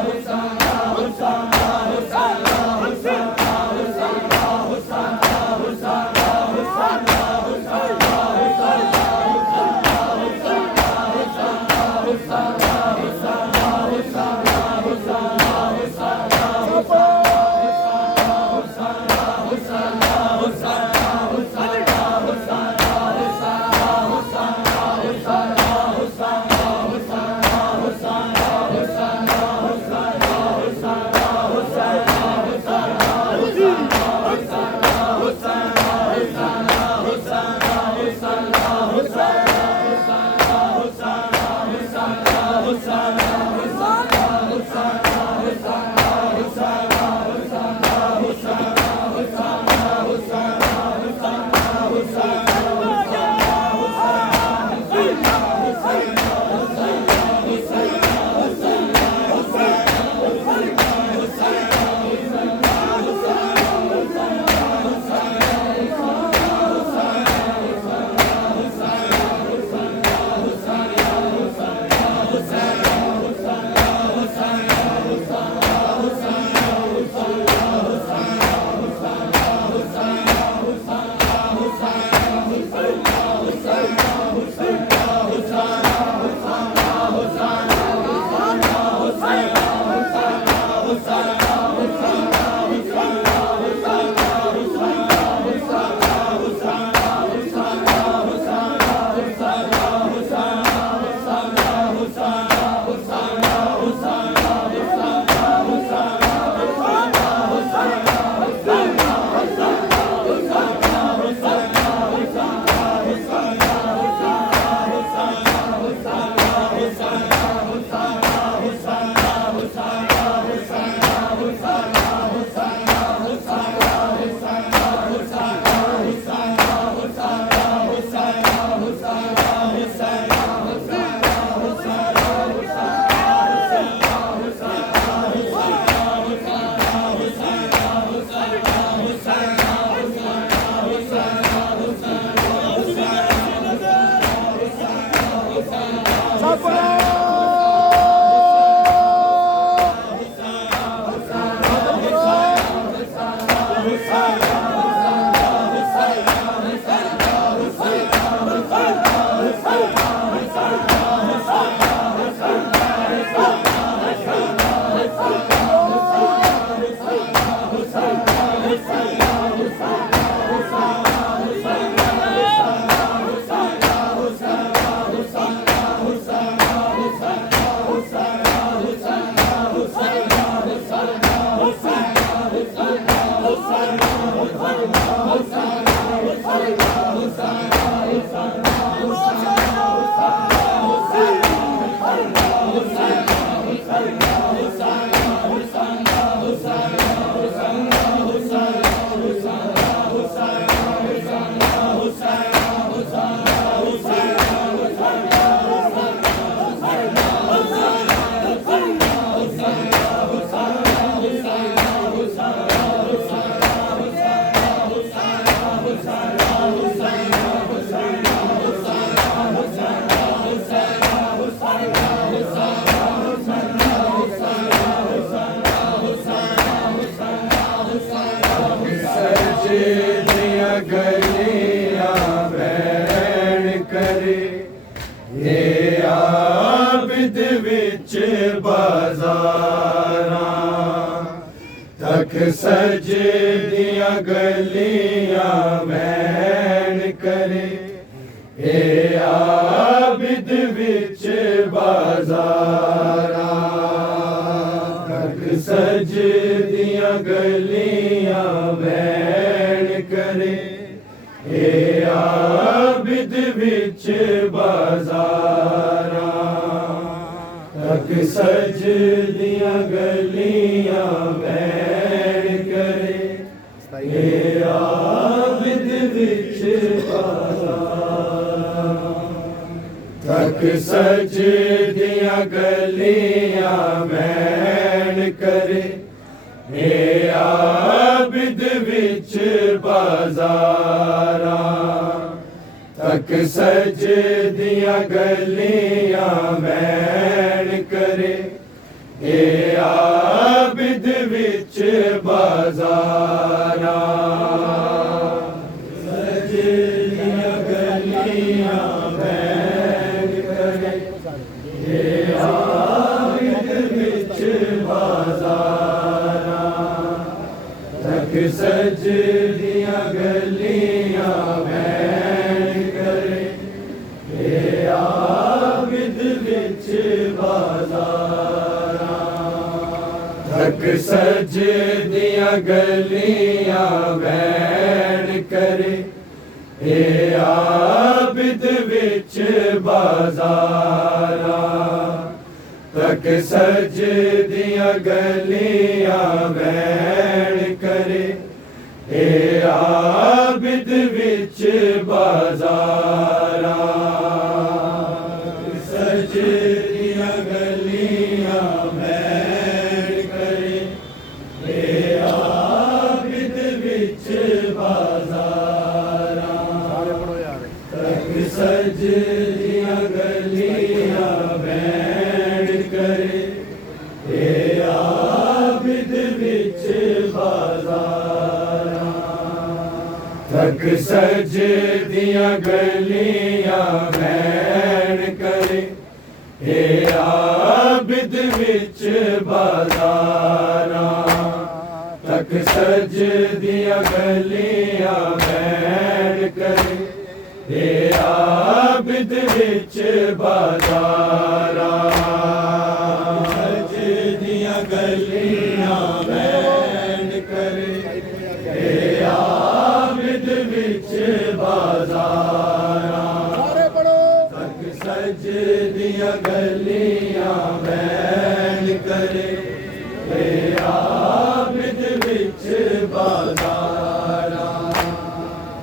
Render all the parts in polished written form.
Hussar, बाजारां तक सजदियां गलियां man करे ए आबिद विच बाजारां तक सजदियां गलियां मैन करे ए आबिद विच बाजारां तक सजदियां गलियां मैन करे ए आबिद विच बाजारां तक सजदियां गलियां मैन करे ए आबिद विच बाजारां तक सजदियां गलियां मैन करे ए आबिद विच बाजारां सजदियां गलियां मैन करे ए आबिद विच बाजारां तक सजदियां गलियां मैन करे ए आबिद विच बाजारां तक सजदियां गलियां मैन करे ए आबिद विच बाजारां तक सजदियां गलियां मैन करे ए आबिद विच बाजारां सजदियां गलियां मैन करे ए आबिद विच बाजारां तक सजदियां गलियां मैन करे ए आबिद विच बाजारां तक सजदियां गलियां मैन करे ए आबिद विच बाजारां तक सजदियां गलियां मैन करे ए आबिद विच बाजारां सजदियां गलियां मैन करे ए आबिद विच बाजारां तक सजदियां गलियां मैन करे ए आबिद विच बाजारां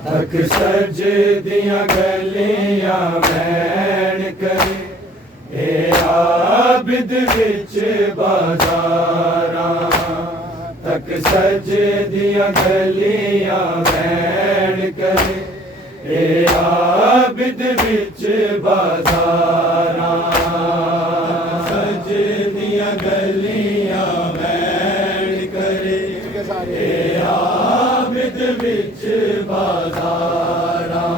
तक सजदियां गलियां मैन करे ए आबिद विच बाजारां तक सजदियां गलियां मैन करे ए आबिद विच बाजारां सजदियां गलियां मैन करे ए आबिद विच बाजारां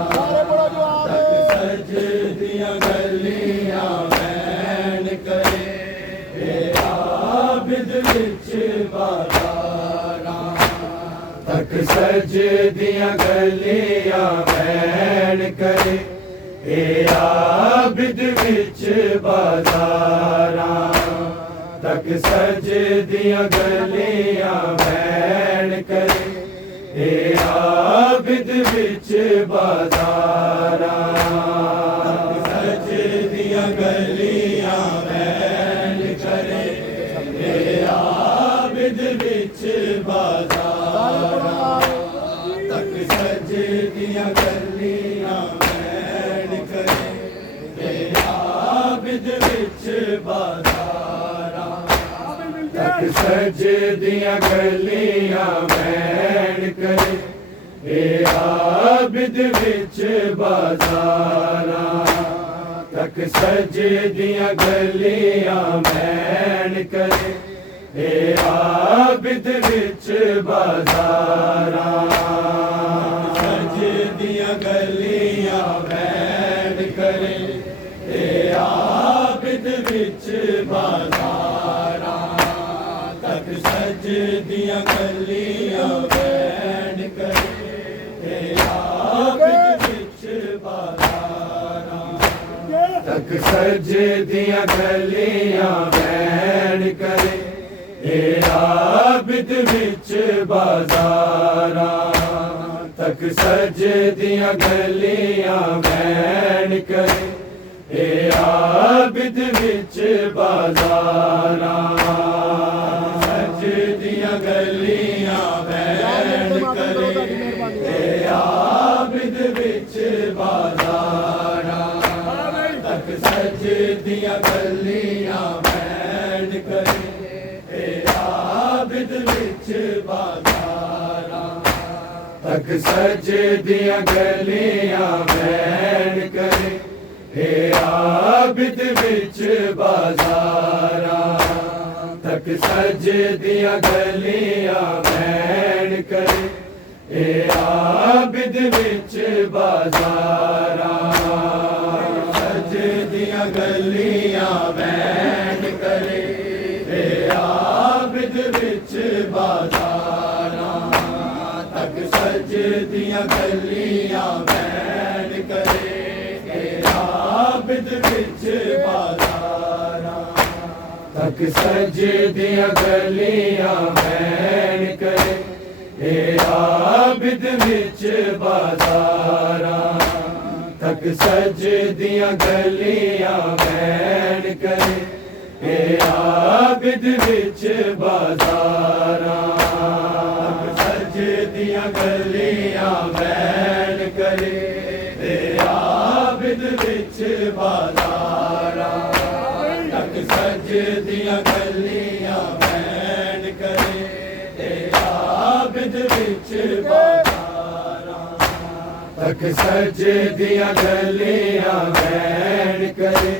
तक सजदियां गलियां मैन करे ए आबिद विच बाजारां तक सजदियां गलियां मैन करे ए आबिद विच बाजारां तक सजदियां गलियां मैन करे ए आबिद विच बाजारां सजदियां गलियां मैन करे ए आबिद विच बाजारां तक सजदियां गलियां मैन करे ए आबिद विच बाजारां तक सजदियां गलियां मैन करे ए आबिद विच बाजारां तक सजदियां गलियां मैन करे ए आबिद विच बाजारां सजदियां गलियां मैन करे ए आबिद विच बाजारां दियां गलियां बैठ करे आबिद विच बाजारां तक सजे दियां गलियां बैठ करे आबिद विच बाजारां तक सजे दियां गलियां बैठ करे आबिद विच बाजारां सजे दियां गलियां बैठ करे आबिद विच बाजारां तक सजे दियां गलियां बैठ करे आबिद विच बाजारां तक सजे दियां गलियां बैठ करे आबिद विच बाजारां तक सजे दियां गलियां बैठ करे आबिद विच बाजारां सजे दियां गलियां बैठ करे आबिद विच बाजारां तक सजे दियां गलियां बैठ करे आबिद विच बाजारां तक सजे दियां गलियां बैठ करे आबिद विच बाजारां तक सजे दियां गलियां बैठ करे आबिद विच बाजारां तक सजे दियां गलियां बैठ करे आबिद विच बाजारां तक सजे दियां गलियां बैठ करे आबिद विच बाजारां तक सजे दियां गलियां बैठ करे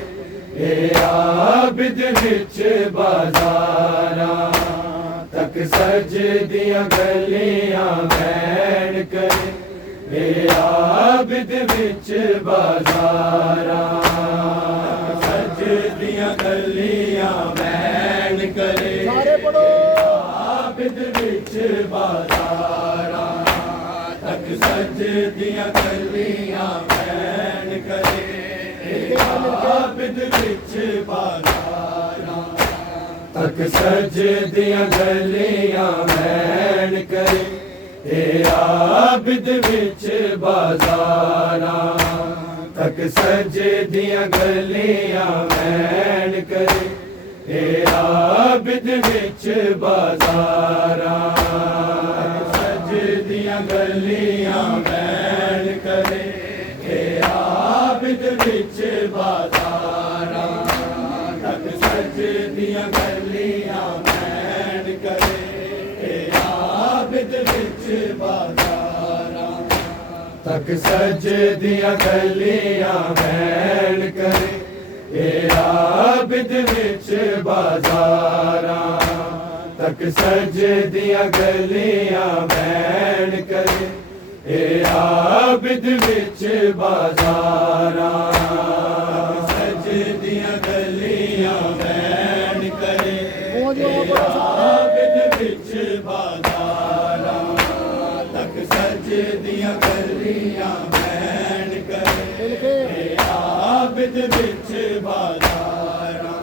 आबिद विच बाजारां तक सजे दियां गलियां बैठ करे आबिद विच बाजारां सजे दियां गलियां बैठ करे आबिद विच बाजारां तक सजे दियां गलियां बैठ करे आबिद विच बाजारां तक सजे दियां गलियां बैठ करे आबिद विच बाजारां तक सजे दियां गलियां बैठ करे आबिद विच बाजारां सजे दियां गलियां बैठ करे आबिद विच बाजारां तक सजे दियां गलियां बैठ करे आबिद विच बाजारां तक सजे दियां गलियां बैठ करे आबिद विच बाजारां तक सजे दियां गलियां बैठ करे आबिद विच बाजारां सजे दियां गलियां बैठ करे आबिद विच बाजारां तक सजे दियां गलियां बैठ करे आबिद विच बाजारां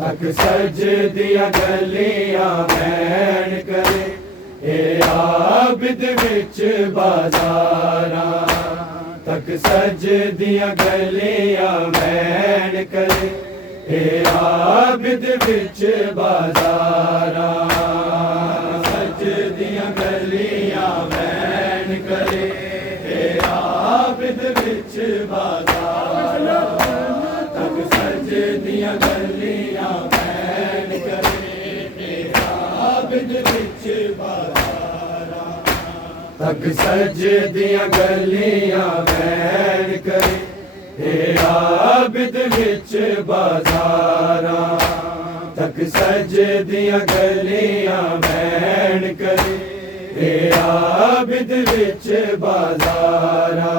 तक सजे दियां गलियां बैठ करे आबिद विच बाजारां तक सजे दियां गलियां बैठ करे आबिद विच बाजारां सजे दियां गलियां बैठ करे आबिद विच बाजारां तक सजे दियां गलियां बैठ करे आबिद विच बाजारां तक सजे दियां गलियां बैठ करे आबिद विच बाजारां तक सजे दियां गलियां बैठ करे आबिद विच बाजारां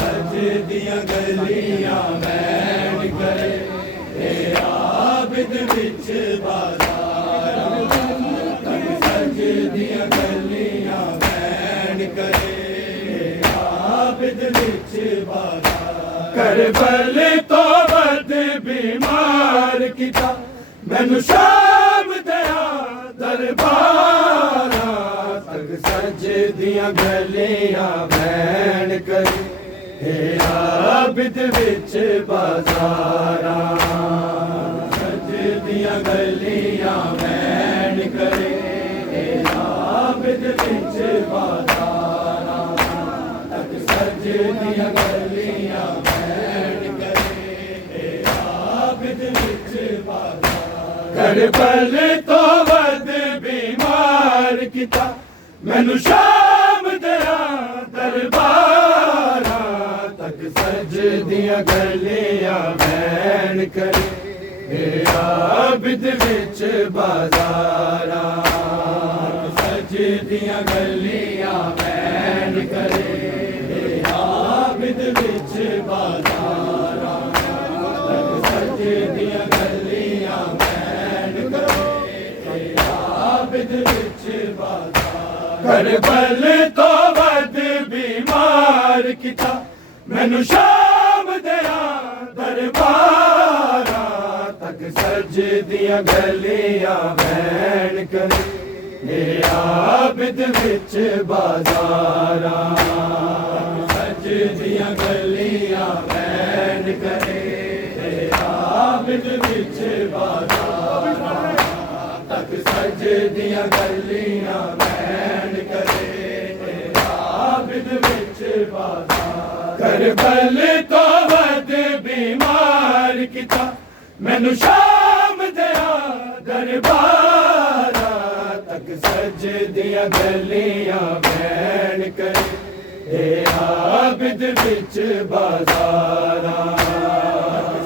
सजे दियां गलियां बैठ करे आबिद विच बाजारां सजदियां गलियां बैन करे आबिद विच बाजार करबल तो वध बीमार किता मैनू शाम दया दरबार तक सजदियां गलियां बैन करे आबिद विच बाजारा सजदियां गलियां बैन करे आबिद विच बाजारा तक सजदियां गलियां बैन करे आबिद विच बाजारा करबल तो वध बीमार किता मैनू शाम दया दरबारा तक सजदियां गलियां बैन करे आबिद विच बाजारा सजदियां गलियां बैन करे आबिद विच बाजारा सजदियां गलियां बैन करे आबिद विच बाजारा करबल तो वध बीमार किता मैनू शाम दया दरबारा तक सजदियां गलियां बैन करे आबिद विच बाजारा सजदियां गलियां बैन करे आबिद विच बाजारा तक सजदियां गलियां बैन करे आबिद विच बाजारा करबल तो वध बीमार किता मैनू शाम दया दरबारा तक सजदियां गलियां बैन करे आबिद विच बाजारा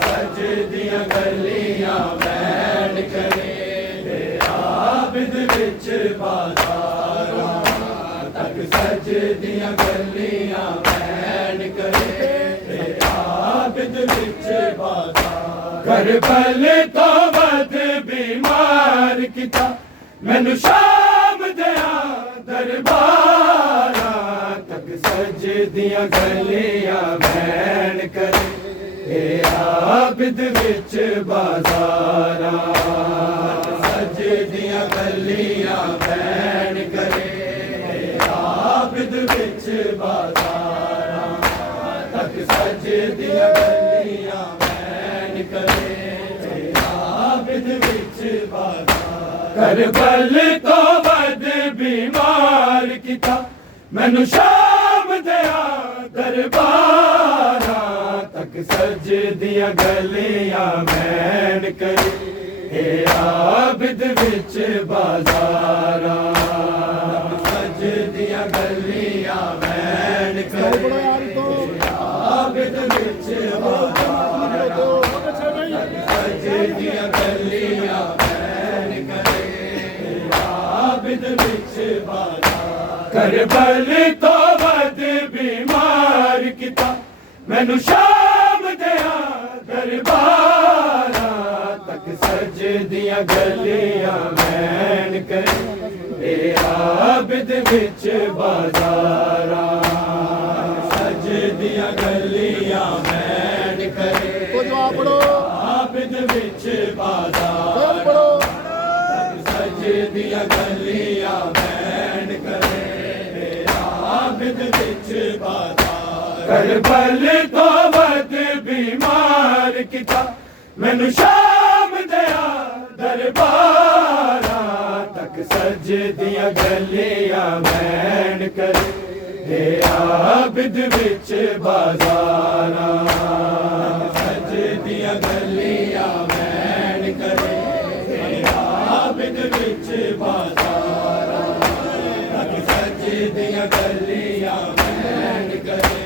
सजदियां गलियां बैन करे आबिद विच बाजारा तक सजदियां गलियां बैन करे आबिद विच बाजारा करबल तो वध बीमार किता मैनू शाम दया दरबारा तक सजदियां गलियां बैन करे आबिद विच बाजारा सजदियां गलियां बैन करे आबिद विच बाजारा तक सजदियां गलियां बैन करे आबिद विच बाजारा करबल तो वध बीमार किता मैनू शाम दया दरबारा तक सजदियां गलियां बैन करे आबिद विच बाजारा सजदियां गलियां बैन करे आबिद विच बाजारा सजदियां गलियां बैन करे आबिद विच बाजारा करबल तो वध बीमार किता मैनू शाम दया दरबारा तक सजदियां गलियां बैन करे आबिद विच बाजारा सजदियां गलियां बैन करे आबिद विच बाजारा सजदियां गलियां बैन करे आबिद विच बाजारा करबल तो वध बीमार किता मैनू शाम दया दरबारा तक सजदियां गलियां बैन करे आबिद विच बाजारा सजदियां गलियां बैन करे आबिद विच बाजारा तक सजदियां गलियां बैन करे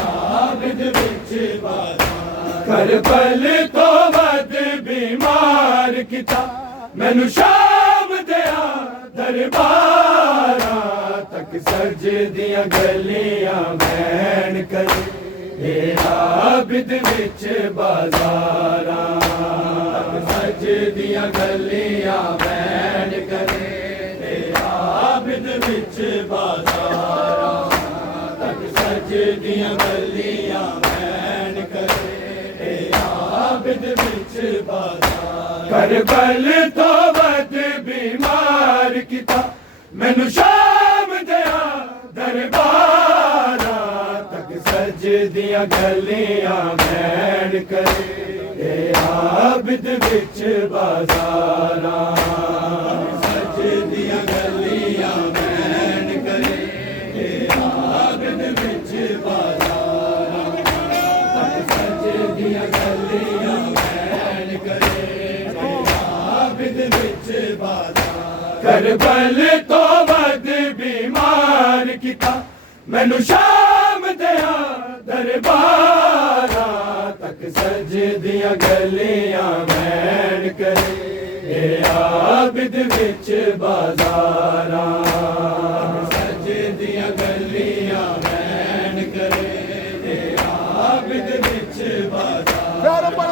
आबिद विच बाजारा करबल तो वध बीमार किता मैनू शाम दया दरबारा तक सजदियां गलियां बैन करे आबिद विच बाजारा तक सजदियां गलियां बैन करे आबिद विच बाज़ारां तक सजदियां गलियां मैन करे आबिद विच बाज़ारां करबल तो वध बीमार किता मैनू शाम दिया दरबारा तक सजदियां गलियां मैन करे आबिद विच बाज़ारां सजदियां गलियां मैन करे आबिद विच बाज़ारां तक सजदियां गलियां मैन करे आबिद विच बाज़ारां करबल तो वध बीमार किता मैनू शाम दिया दरबारा तक सजदियां गलियां मैन करे आबिद विच बाज़ारां सजदियां गलियां मैन करे आबिद विच बाज़ारां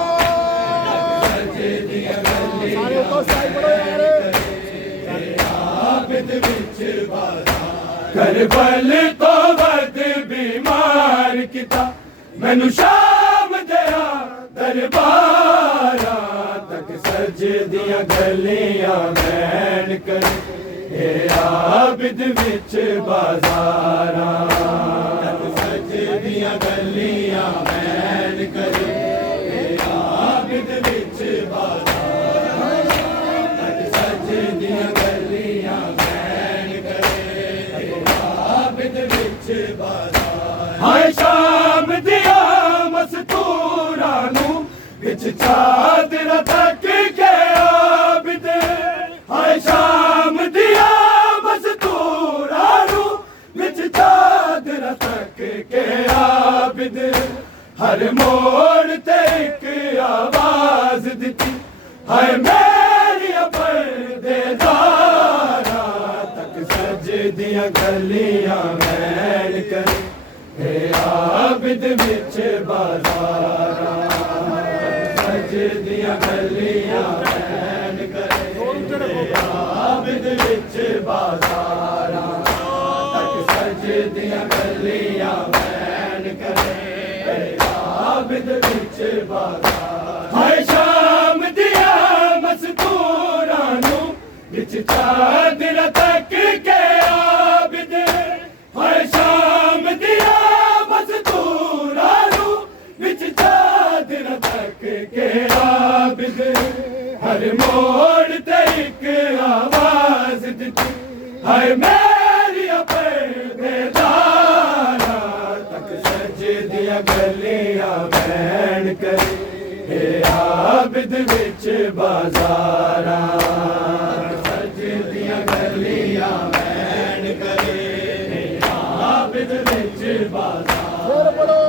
सजदियां गलियां आबिद विच बाज़ारां करबल तो वध बीमार किता मैनू शाम दिया दरबारा तक सजदियां गलियां मैन करे आबिद विच बाज़ारां तक सजदियां गलियां मैन करे आबिद विच बाज़ारां तक सजदियां गलियां मैन करे आबिद विच बाज़ारां हाय शाम दिया मस्तूरां नू विच चादरा तक के आबिद हाय शाम दिया मस्तूरां नू विच चादरा तक के आबिद हर मोड़ ते एक आवाज दिती हाय मेरी परदेदारा तक सजदियां गलियां मैन करे आबिद विच बाज़ारां सजदियां गलियां मैन करे आबिद विच बाज़ारां तक सजदियां गलियां मैन करे आबिद विच बाज़ारां हाय शाम दिया मस्तूरां नू विच चादरा तक के आबिद हाय शाम दिया मस्तूरां नू विच चादरा तक के आबिद हर मोड़ ते एक आवाज दिती हाय मेरी परदेदारा तक सजदियां गलियां मैन करे आबिद विच बाज़ारां सजदियां गलियां मैन करे आबिद विच बाज़ारां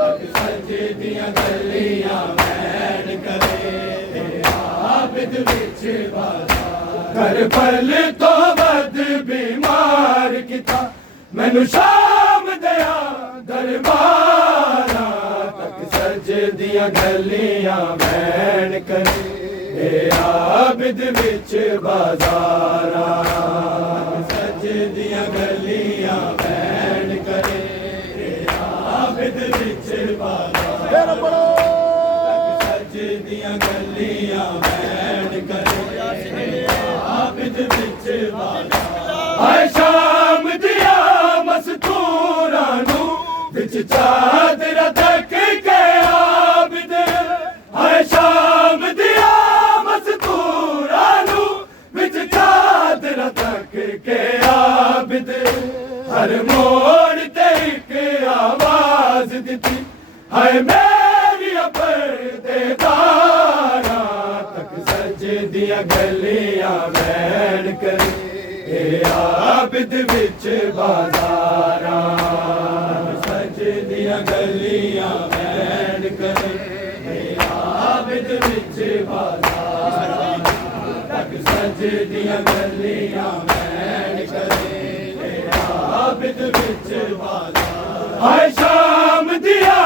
तक सजदियां गलियां मैन करे आबिद विच बाज़ारां करबल तो वध बीमार किता मैनू शाम दिया दरबारा तक सजदियां गलियां मैन करे आबिद विच बाज़ारां सजदियां गलियां मैन करे आबिद विच बाज़ारां सजदियां गलियां मैन करे आबिद विच बाज़ारां हाय शाम दिया मस्तूरां नू विच चादरा तक के आबिद हाय शाम दिया मस्तूरां नू विच चादरा तक के आबिद हर मोड़ ते एक आवाज दिती हाय मेरी परदेदारा तक सजदियां गलियां मैन करे आबिद विच बाज़ारां सजदियां गलियां मैन करे आबिद विच बाज़ारां तक सजदियां गलियां मैन करे आबिद विच बाज़ारां हाय शाम दिया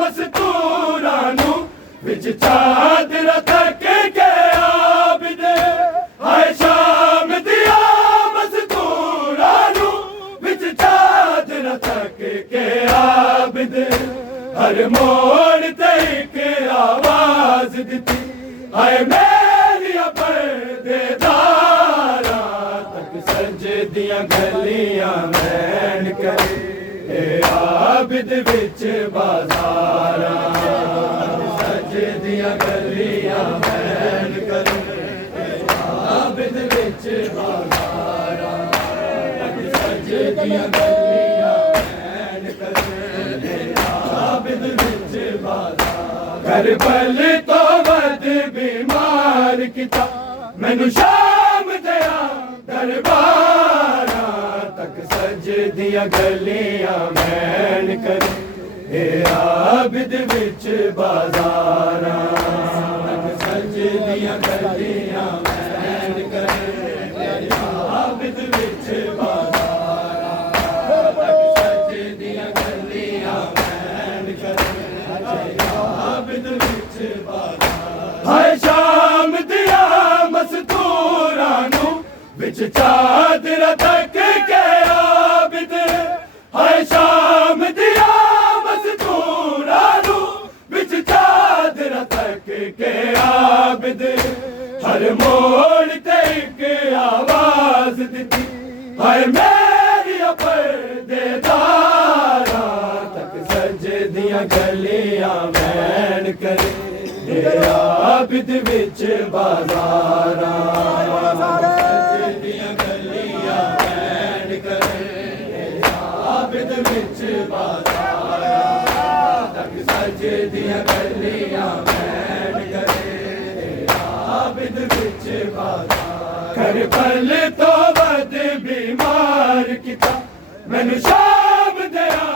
मस्तूरां नू विच चादरा तक के आबिद हाय शाम दिया मस्तूरां हर मोड़ ते एक आवाज दिती, हाय मेरिया पर्देदारा तक सजदियां गलियां मैन करे, ए आबिद विच बाजारा सजदियां गलियां मैन करे, ए आबिद विच बाजारा तक सजदियां गलियां मैन करे, ए आबिद विच बाजारा। करबल तो वध बीमार किता मैनू शाम दया दरबारा तक सजदियां गलियां मैन करे, ए आबिद विच बाजारा तक सजदियां गलियां मैन करे, ए आबिद विच बाजारा तक सजदियां गलियां मैन करे, ए आबिद विच बाजारा। हाय शाम दिया मस्तूरा नू विच चादर तक के आबिद, हाय शाम दिया मस्तूरा नू विच चादर तक के आबिद, हर मोड़ ते एक आवाज दिती, हाय मेरी पर्देदारा तक सजदियां गलियां मैन करे, ए आबिद विच बाजारा सजदियां गलियां मैन करे, ए आबिद विच बाजारा तक सजदियां गलियां मैन करे, ए आबिद विच बाजारा। करबल तो वध बीमार किता मैनू शाम दया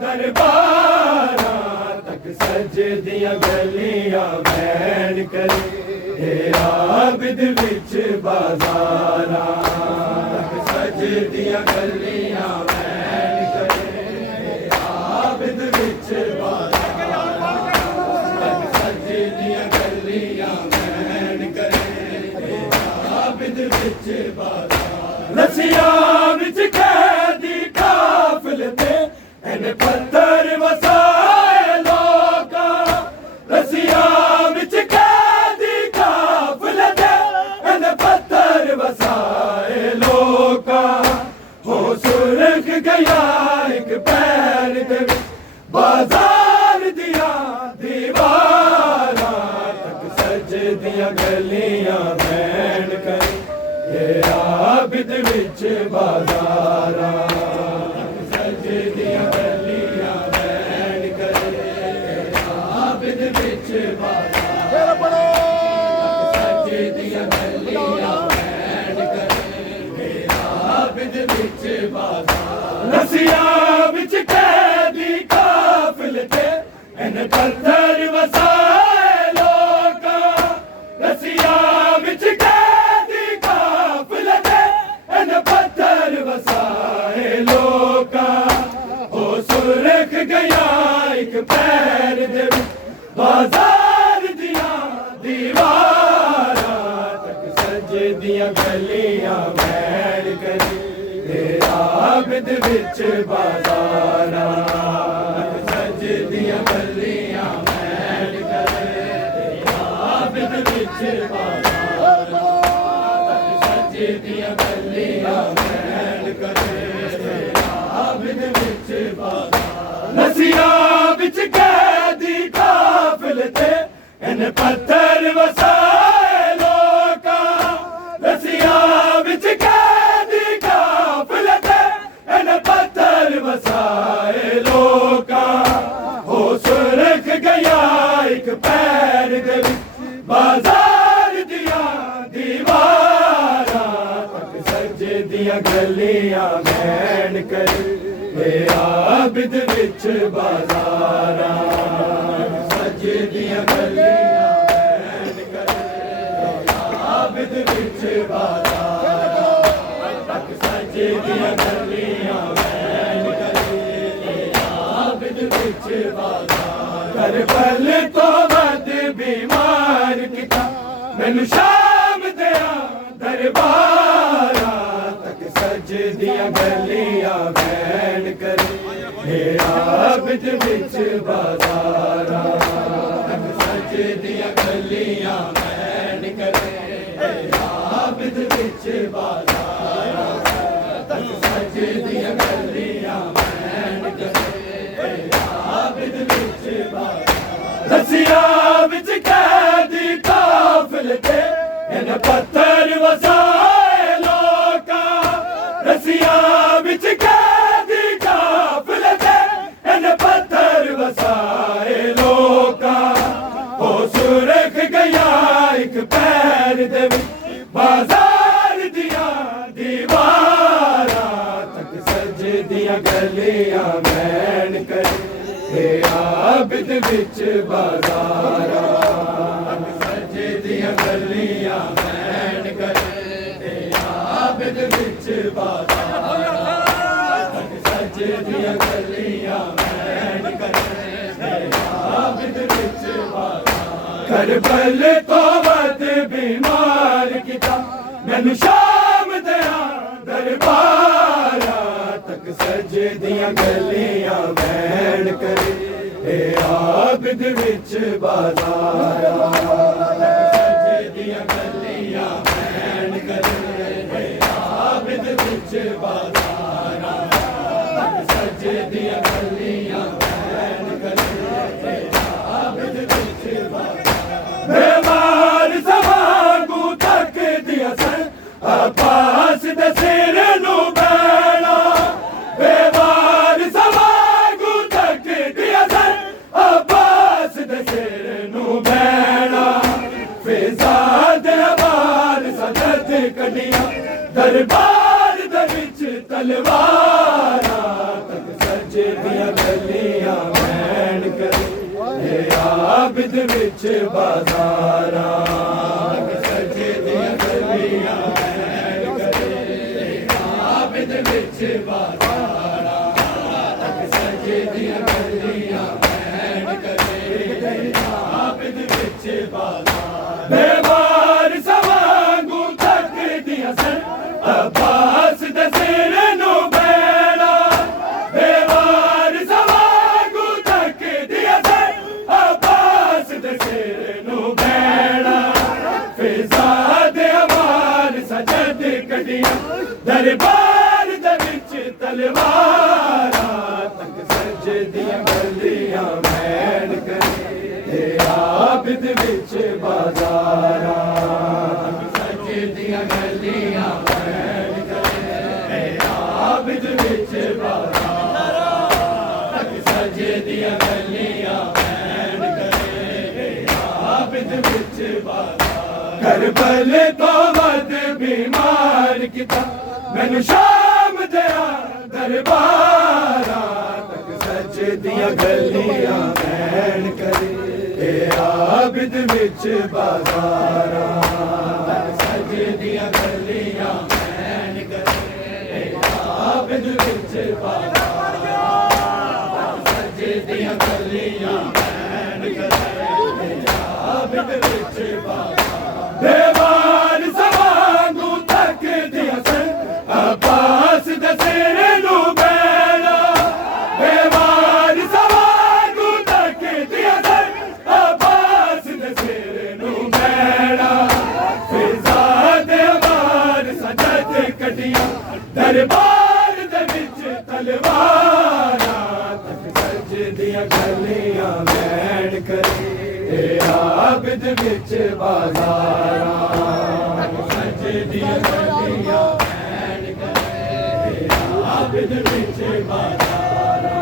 दरबारा तक सजदियां गलियां मैन करे, ए आबिद विच बाजारा तक सजदियां गलियां मैन करे, ए आबिद विच बाजारा तक सजदियां गलियां मैन करे, ए आबिद विच बाजारा। रसिया विच कैदी काफिले ते इन्हें पत्थर वसाए लोका, रसिया विच कैदी काफिले ते इन्हें पत्थर वसाए लोका, हो सुरख गया एक पैर दे बाजार दिया दीवारा तक सजदियां गलियां मैन करे, ए आबिद विच बाजारा तक सजदियां गलियां मैन करे, ए आबिद विच बाजारा तक सजदियां गलियां मैन करे, ए आबिद विच बाजारा। रसिया विच कैदी काफिले ते इन्हें पत्थर वसाए लोका, रसिया विच कैदी काफिले ते इन्हें पत्थर वसाए लोका, हो सुरख गया एक पैर दे बाजार दिया दीवारा तक सजदियां गलियां मैन करे, ए आबिद विच बाजारा तक सजदियां गलियां मैन करे, ए आबिद विच बाजारा तक सजदियां गलियां मैन करे, ए आबिद विच बाजारा। रसिया विच कैदी काफिले ते इन्हें पत्थर वसाए लोका, रसिया विच कैदी काफिले ते इन्हें पत्थर वसाए लोका, हो सुरख गया एक पैर दे बाजार दिया दीवारा तक सजदियां गलियां मैन करे, ए आबिद विच बाजारा सजदियां गलियां मैन करे, ए आबिद विच बाजारा तक सजदियां गलियां मैन करे, ए आबिद विच बाजारा। करबल तो वध बीमार किता मैनू शाम दया दरबारा तक सजदियां गलियां मैन करे, हे आबिद विच बाजारा सजदियां गलियां मैन करे आबिद विच बाजारा सजदियां गलियां मैन करे आबिद विच बाजारा रसिया विच कैदी काफिल थे इन पत्थर वसाए लोका रसिया विच कैदी काफिल थे इन पत्थर वसाए लोका ओ सुरख गया एक पैर दे बाजार दिया दीवारा तक सजदियां गलियां मैन करे आबिद विच बाजारा सजदियां गलियां मैन करे आबिद विच बाजारा सजदियां गलियां मैन करे आबिद विच बाजारा करबल तो वद बीमार किता मैनू शाम दया दरबारा तक सजदियां गलियां मैन करे आबिद विच बाजारा सजदियां गलियां मैन करे आबिद विच बाजारा सजदियां गलियां मैन करे आबिद विच बाजारा बेमार सवांगू तक दिया सन अब्बास दे सिर नू बैणा बेमार सवांगू तक दिया सन अब्बास दे सिर नू बैणा फिजा दे बार सजद कडियां दरबार दे विच तलवारा तक सजदियां गलियां मैन करे आबिद विच बाजारा सजदियां गलियां मैन करे आबिद विच बाजारा सजदियां गलियां मैन करे आबिद विच बाजारा बेमार सवांगू तक दिया सन अब्बास दे सिर नू बैणा बेमार सवांगू तक दिया सन अब्बास दे सिर नू बैणा फिजा दे अमार सजद कडियां दरबार दे विच तलवारा तक सजदियां गलियां मैन करे आबिद विच बाजारा सजदियां गलियां मैन करे आबिद विच बाजारा सजदियां गलियां मैन करे आबिद विच बाजारा करबल तो वद बीमार किता मैनू शाम दया दरबारा तक सजदियां गलियां मैन करे आबिद विच बाजारा सजदियां गलियां मैन करे आबिद विच बाजारा सजदियां गलियां मैन करे आबिद विच बाजारा बेमार सवांगू तक दिया सन अब्बास दे सिर नू बैणा बेमार सवांगू तक दिया सन अब्बास दे सिर नू बैणा फिजा दे अमार सजद कडियां दरबार दे विच तलवारा तक सजदियां गलियां मैन करे आबिद विच बाजारा सजदियां गलियां मैन करे आबिद विच बाजारा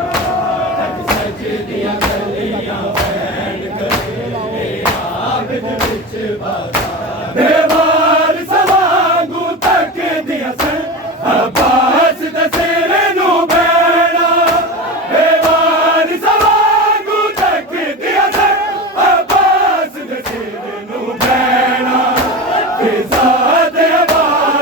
सजदियां गलियां मैन करे आबिद विच बाजारा बेमार सवांगू तक दिया सन अब्बास दे सिर नू बैणा बेमार सवांगू तक दिया सन अब्बास दे सिर नू बैणा फिजा दे बार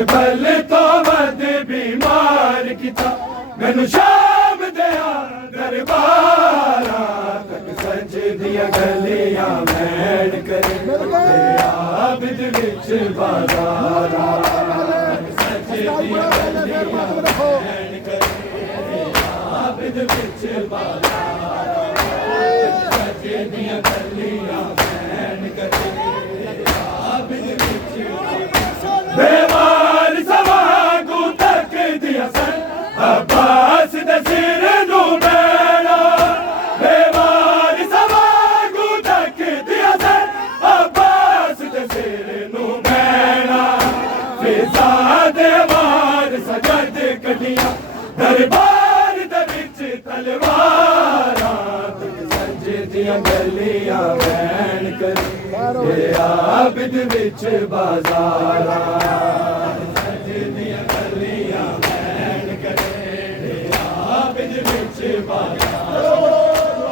करबल तो वध बीमार किता मैनू शाम दिया दरबारा तक सच दिया गलियां मैन करे आबिद विच बाजारा सच दिया गलियां मैन करे आबिद विच बाजारा सच दिया गलियां मैन करे आबिद विच बेमार सवागू तक दिया सन अब्बास दे सिर नू बैणा बेमार सवागू तक दिया सन अब्बास दे सिर नू बैणा फिजा दे वार सजद कटिया दरबार दे विच तलवारां सज दियां गलियां बैन कर आबिद विच बाजारा सज दियां गलियां बैन करे आबिद विच बाजारा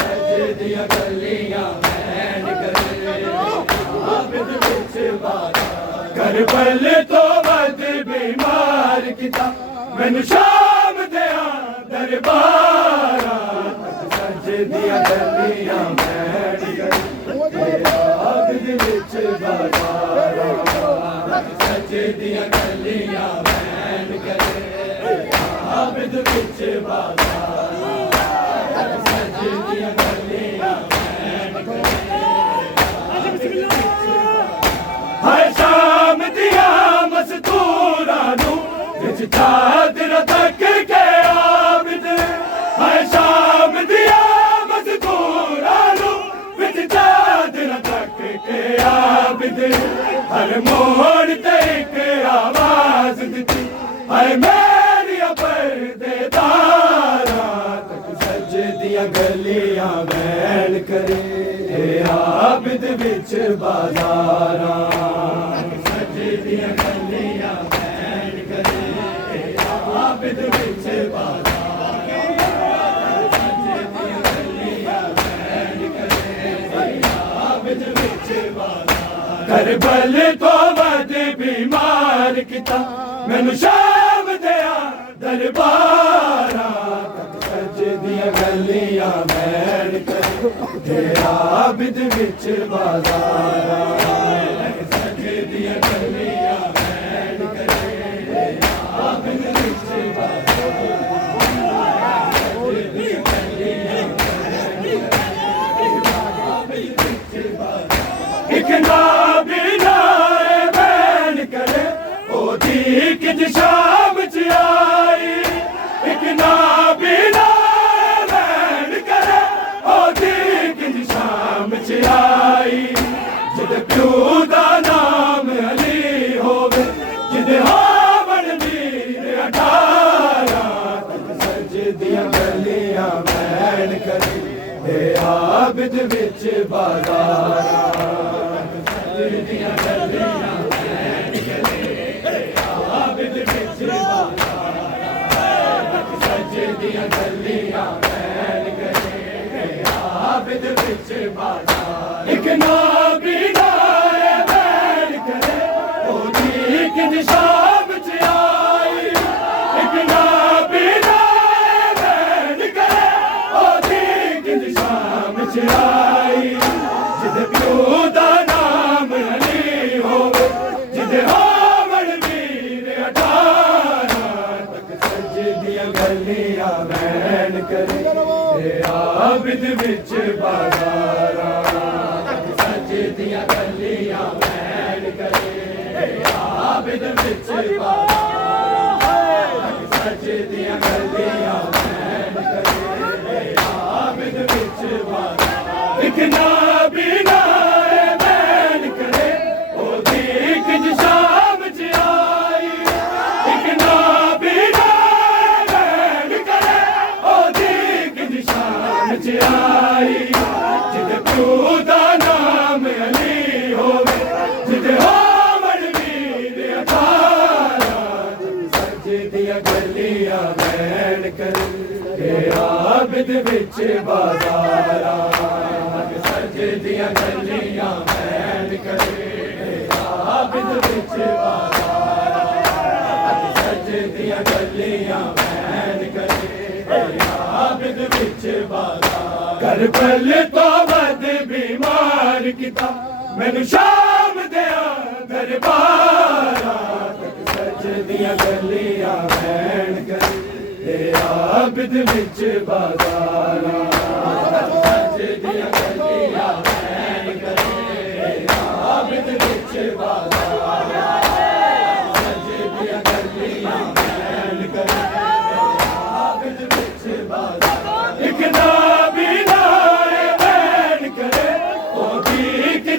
सज दियां गलियां बैन करे आबिद विच बाजारा करबल तो वध बीमार किता मैनू शाम दिया दरबारा सज दियां गलियां बैन करे आबिद विच बाजारा सज दियां गलियां बैन करे आबिद विच बाजारा सज दियां गलियां बैन करे हाय शाम दिया मस्तूरा नू विच चादर तक के आबिद हाय शाम दिया मस्तूरा नू विच चादर तक के आबिद हर मोड़ ते एक आवाज दिती हाय मेरी पर्देदारा तक सज दियां गलियां बैन करे आबिद विच बाजारा सज दियां गलियां बैन करे आबिद विच बाजारा सज दियां गलियां बैन करे आबिद विच बाजारा करबल तो वध बीमार किता मैनू शाम दिया दरबारा तक सज दियां गलियां बैन करे आबिद विच बाजारा सज दियां गलियां बैन करे आबिद विच बाजारा सज दियां गलियां बैन करे आबिद विच बाजारा इक नाबीना बैन करे ओदी किज शाम च आई इक नाबीना बैन करे ओदी किज शाम च आई जिद प्यू दा नाम अली होवे जिद हावन वीर 18 तक सज दियां गलियां बैन करे आबिद विच बाजारा सज दियां गलियां बैन करे आबिद विच बाजारा सज दियां गलियां बैन करे आबिद विच बाजारा इक नाबीना बैन करे ओदी किज शाम च आई इक नाबीना बैन करे ओदी किज शाम च आई जिद प्यू दा नाम अली होवे जिद हावन वीर 18 तक सज दियां गलियां बैन करे आबिद विच बाजारा तक सज दियां गलियां बैन करे आबिद विच बाजारा तक सज दियां गलियां बैन करे आबिद विच बाजारा इक नाबीना बैन करे ओदी किज शाम च आई इक नाबीना बैन करे ओदी किज शाम च आई जिद प्यू दा नाम अली होवे जिद हावन वीर 18 सज दियां गलियां बैन करे आबिद विच बाजारा सज दियां गलियां बैन करे आबिद विच बाजारा दियां गलियां बैन करे आबिद विच बाजार कर पल तो वध बीमार किता मैनू शाम दिया दरबारा तक सच दियां गलियां बैन करे आबिद विच बाजारा सच दियां गलियां बैन करे आबिद विच बाजारा सच दियां गलियां बैन करे आबिद विच बाजारा एक ना भी ना बैन करे ओ भी कि